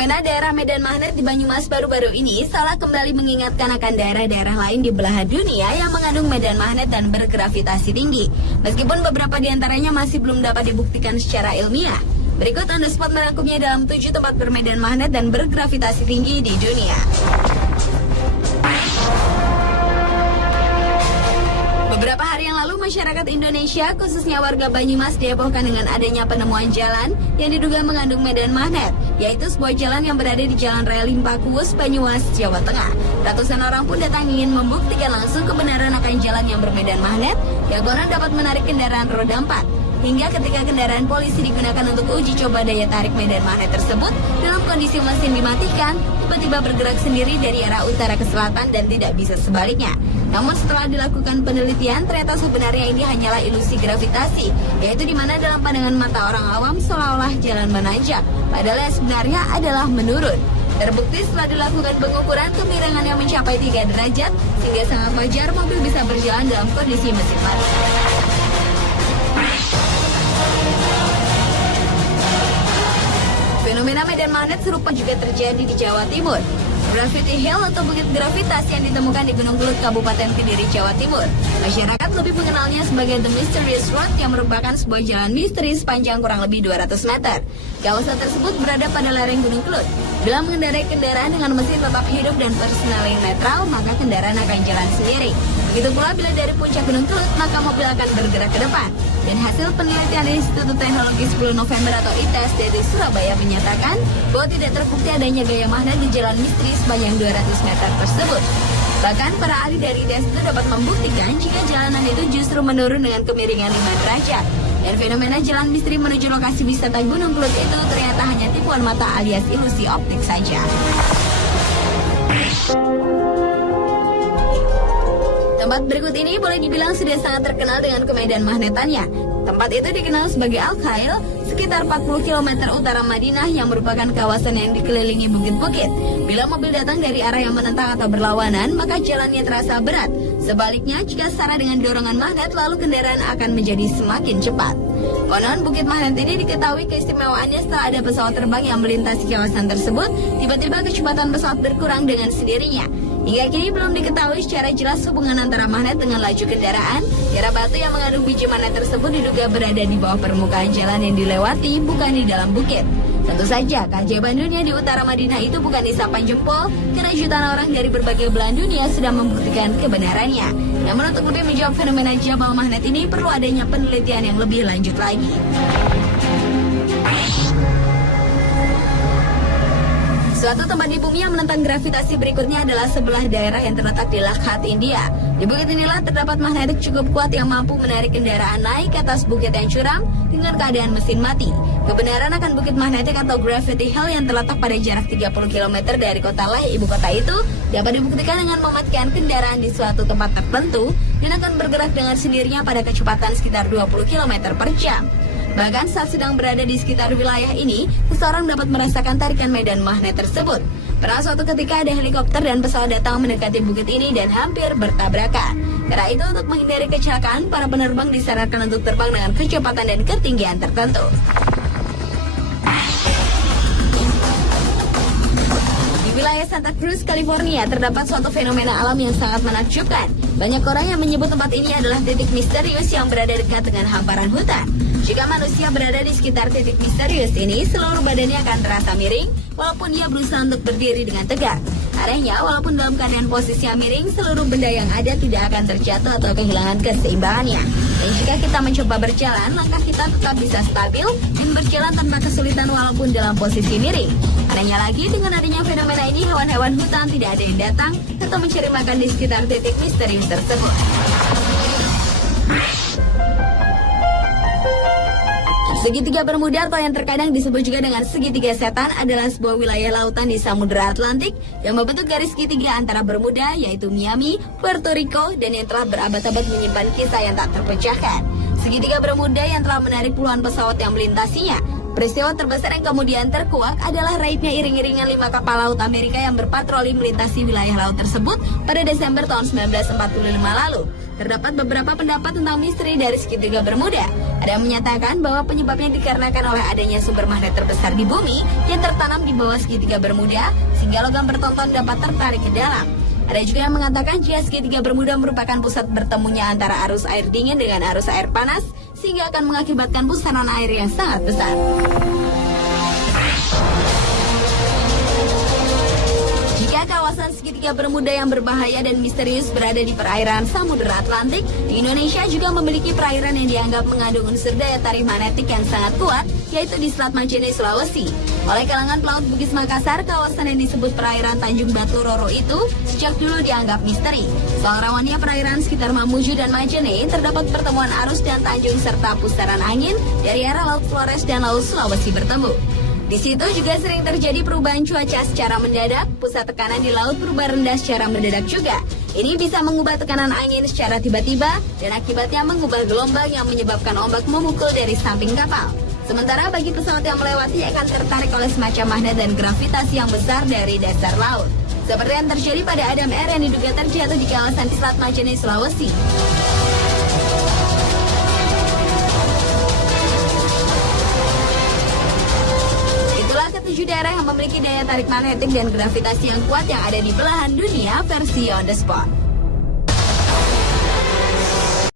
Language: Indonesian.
Fenomena daerah Medan Magnet di Banyumas baru-baru ini seolah kembali mengingatkan akan daerah-daerah lain di belahan dunia yang mengandung medan magnet dan bergravitasi tinggi. Meskipun beberapa di antaranya masih belum dapat dibuktikan secara ilmiah. Berikut on the spot merangkumnya dalam 7 tempat bermedan magnet dan bergravitasi tinggi di dunia. Beberapa hari yang lalu, masyarakat Indonesia, khususnya warga Banyumas, dihebohkan dengan adanya penemuan jalan yang diduga mengandung medan magnet, yaitu sebuah jalan yang berada di Jalan Raya Limpakuwus, Banyumas, Jawa Tengah. Ratusan orang pun datang ingin membuktikan langsung kebenaran akan jalan yang bermedan magnet, yang konon dapat menarik kendaraan roda 4. Hingga ketika kendaraan polisi digunakan untuk uji coba daya tarik medan magnet tersebut, dalam kondisi mesin dimatikan, tiba-tiba bergerak sendiri dari arah utara ke selatan dan tidak bisa sebaliknya. Namun setelah dilakukan penelitian, ternyata sebenarnya ini hanyalah ilusi gravitasi, yaitu di mana dalam pandangan mata orang awam seolah-olah jalan menanjak, padahal yang sebenarnya adalah menurun. Terbukti setelah dilakukan pengukuran kemiringan yang mencapai 3 derajat, sehingga sangat wajar mobil bisa berjalan dalam kondisi mesin mati. Fenomena medan magnet serupa juga terjadi di Jawa Timur. Gravity Hill atau bukit gravitasi yang ditemukan di Gunung Kelut, Kabupaten Kediri, Jawa Timur. Masyarakat lebih mengenalnya sebagai The Mysterious Road yang merupakan sebuah jalan misteri sepanjang kurang lebih 200 meter. Kawasan tersebut berada pada lereng Gunung Kelut. Bila mengendarai kendaraan dengan mesin tetap hidup dan personaling netral, maka kendaraan akan jalan sendiri. Begitu pula bila dari puncak Gunung Kelut, maka mobil akan bergerak ke depan. Dan hasil penelitian Institut Teknologi 10 November atau ITS dari Surabaya menyatakan bahwa tidak terbukti adanya gaya magnet di jalan misteri sepanjang 200 meter tersebut. Bahkan para ahli dari ITS itu dapat membuktikan jika jalanan itu justru menurun dengan kemiringan 5 derajat. Dan fenomena jalan misteri menuju lokasi wisata Gunung Kelut itu ternyata hanya tipuan mata alias ilusi optik saja. Tempat berikut ini boleh dibilang sudah sangat terkenal dengan kemedan magnetannya. Tempat itu dikenal sebagai Al-Khail, sekitar 40 km utara Madinah yang merupakan kawasan yang dikelilingi bukit-bukit. Bila mobil datang dari arah yang menentang atau berlawanan, maka jalannya terasa berat. Sebaliknya, jika setara dengan dorongan magnet, lalu kendaraan akan menjadi semakin cepat. Konon, bukit magnet ini diketahui keistimewaannya setelah ada pesawat terbang yang melintasi kawasan tersebut, tiba-tiba kecepatan pesawat berkurang dengan sendirinya. Hingga kini belum diketahui secara jelas hubungan antara magnet dengan laju kendaraan. Tiara batu yang mengandung biji magnet tersebut diduga berada di bawah permukaan jalan yang dilewati, bukan di dalam bukit. Tentu saja, keajaiban dunia di utara Madinah itu bukan isapan jempol, karena jutaan orang dari berbagai belahan dunia sudah membuktikan kebenarannya. Namun untuk lebih menjawab fenomena Jabal Magnet ini, perlu adanya penelitian yang lebih lanjut lagi. Suatu tempat di bumi yang menentang gravitasi berikutnya adalah sebelah daerah yang terletak di Lakhat, India. Di bukit inilah terdapat magnetik cukup kuat yang mampu menarik kendaraan naik ke atas bukit yang curam dengan keadaan mesin mati. Kebenaran akan bukit magnetik atau Gravity Hill yang terletak pada jarak 30 km dari kota Leh, ibu kota itu, dapat dibuktikan dengan mematikan kendaraan di suatu tempat tertentu dan akan bergerak dengan sendirinya pada kecepatan sekitar 20 km per jam. Bahkan saat sedang berada di sekitar wilayah ini, seseorang dapat merasakan tarikan medan magnet tersebut. Pernah suatu ketika ada helikopter dan pesawat datang mendekati bukit ini dan hampir bertabrakan. Karena itu untuk menghindari kecelakaan, para penerbang disarankan untuk terbang dengan kecepatan dan ketinggian tertentu. Di wilayah Santa Cruz, California, terdapat suatu fenomena alam yang sangat menakjubkan. Banyak orang yang menyebut tempat ini adalah titik misterius yang berada dekat dengan hamparan hutan. Jika manusia berada di sekitar titik misterius ini, seluruh badannya akan terasa miring, walaupun ia berusaha untuk berdiri dengan tegak. Anehnya, walaupun dalam keadaan posisi yang miring, seluruh benda yang ada tidak akan terjatuh atau kehilangan keseimbangannya. Dan jika kita mencoba berjalan, langkah kita tetap bisa stabil dan berjalan tanpa kesulitan walaupun dalam posisi miring. Anehnya lagi, dengan adanya fenomena ini, hewan-hewan hutan tidak ada yang datang atau mencari makan di sekitar titik misterius tersebut. Segitiga Bermuda atau yang terkadang disebut juga dengan segitiga setan adalah sebuah wilayah lautan di Samudra Atlantik yang membentuk garis segitiga antara Bermuda, yaitu Miami, Puerto Rico, dan yang telah berabad-abad menyimpan kisah yang tak terpecahkan. Segitiga Bermuda yang telah menarik puluhan pesawat yang melintasinya. Peristiwa terbesar yang kemudian terkuak adalah raibnya iring-iringan 5 kapal laut Amerika yang berpatroli melintasi wilayah laut tersebut pada Desember tahun 1945 lalu. terdapat beberapa pendapat tentang misteri dari segitiga Bermuda. Ada yang menyatakan bahwa penyebabnya dikarenakan oleh adanya sumber magnet terbesar di bumi yang tertanam di bawah segitiga Bermuda, sehingga logam bertonton dapat tertarik ke dalam. Ada juga yang mengatakan jika segitiga Bermuda merupakan pusat bertemunya antara arus air dingin dengan arus air panas, sehingga akan mengakibatkan pusaran air yang sangat besar. Jika kawasan segitiga Bermuda yang berbahaya dan misterius berada di perairan Samudera Atlantik, di Indonesia juga memiliki perairan yang dianggap mengandung unsur daya tarik magnetik yang sangat kuat, yaitu di Selat Majene, Sulawesi. Oleh kalangan pelaut Bugis Makassar, kawasan yang disebut perairan Tanjung Batu Roro itu sejak dulu dianggap misteri. Soal rawannya perairan sekitar Mamuju dan Majene, terdapat pertemuan arus dan tanjung serta pusaran angin dari arah Laut Flores dan Laut Sulawesi bertemu. Di situ juga sering terjadi perubahan cuaca secara mendadak, pusat tekanan di laut berubah rendah secara mendadak juga. Ini bisa mengubah tekanan angin secara tiba-tiba dan akibatnya mengubah gelombang yang menyebabkan ombak memukul dari samping kapal. Sementara bagi pesawat yang melewati akan tertarik oleh semacam magnet dan gravitasi yang besar dari dasar laut. Seperti yang terjadi pada Adam Air yang diduga terjatuh di kawasan Selat Majene, Sulawesi. Ketujuh daerah yang memiliki daya tarik magnetik dan gravitasi yang kuat yang ada di belahan dunia versi On The Spot.